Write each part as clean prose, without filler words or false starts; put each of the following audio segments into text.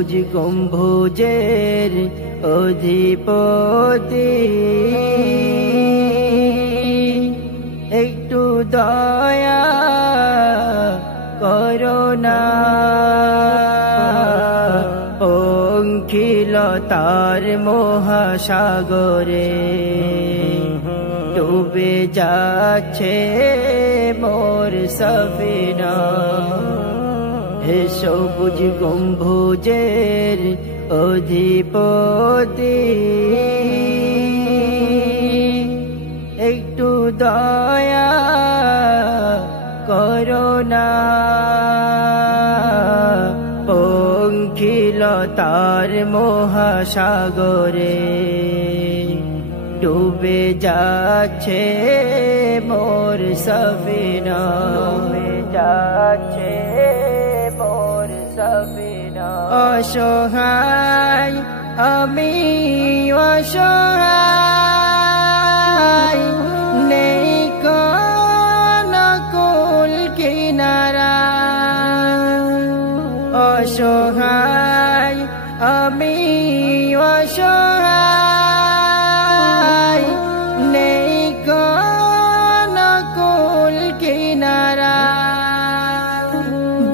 সবুজ গম্বুজের অধিপতি একটু দয়া করোনা পঙ্কিলতার মহাসাগরে ডুবে যাচ্ছে মোর সফিনা হে সবুজ গম্বুজের অধিপতি একটু দয়া করোনা পঙ্কিলতার মহাসাগরে ডুবে যাচ্ছে মোর সফিনা ডুবে যাচ্ছে মোর সফিনা অসহায় আমি অসহায় নেই কোনো কুল কিনারা অসহায় আমি অসহায় নেই কোনো কুল কিনারা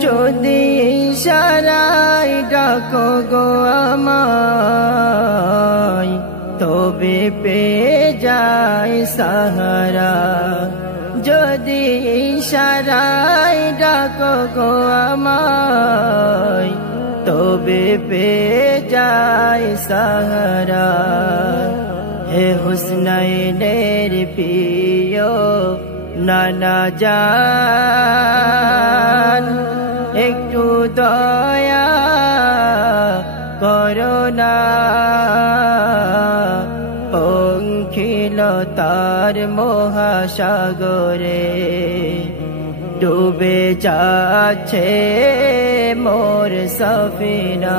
যদি ইশারায় ডাকো গো আমায় তবে পেয়ে যায় সাহারা যদি ইশারায় ডাকো গো আমায় তবে পেয়ে যায় সাহারা হে হুসনাইনের প্রিয় নানা জান একটু দয়া করোনা পঙ্কিলতার মহাসাগরে ডুবে যাচ্ছে মোর সফিনা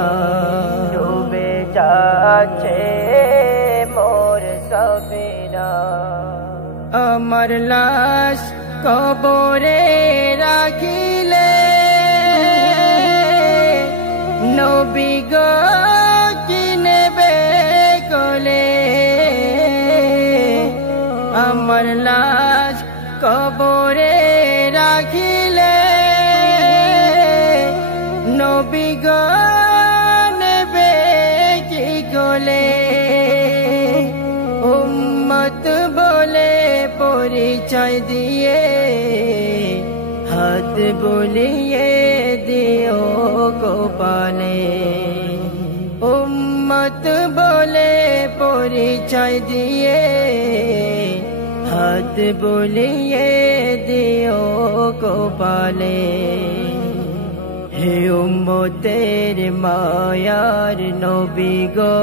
ডুবে যাচ্ছে মোর সফিনা আমার লাশ কবরে রাখিলে নবী গো কি নেবে কোলে আমার লাশ কবরে রাখিলে নবী গো নেবে কি কোলে উম্মত বলে পরিচয় দিয়ে হাত বুলিয়ে দিও কপালে উম্মত বলে পরিচয় দিয়ে হাত বুলিয়ে দিও কপালে হে উম্মতের মায়ার নবী গো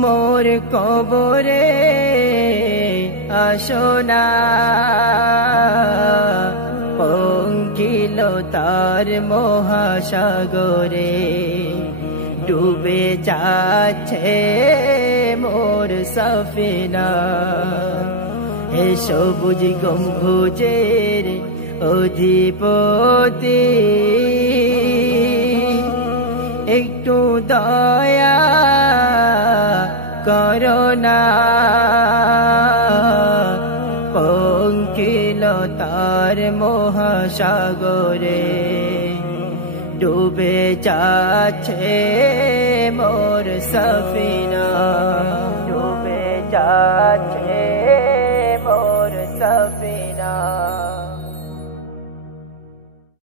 মোর কবরে আসো না পঙ্কিলতার মহাসাগরে ডুবে যাচ্ছে মোর সফিনা হে সবুজ গম্বুজের অধিপতি একটু দয়া করোনা পঙ্কিলতার মহাসাগরে ডুবে যাচ্ছে মোর সফিনা ডুবে যাচ্ছে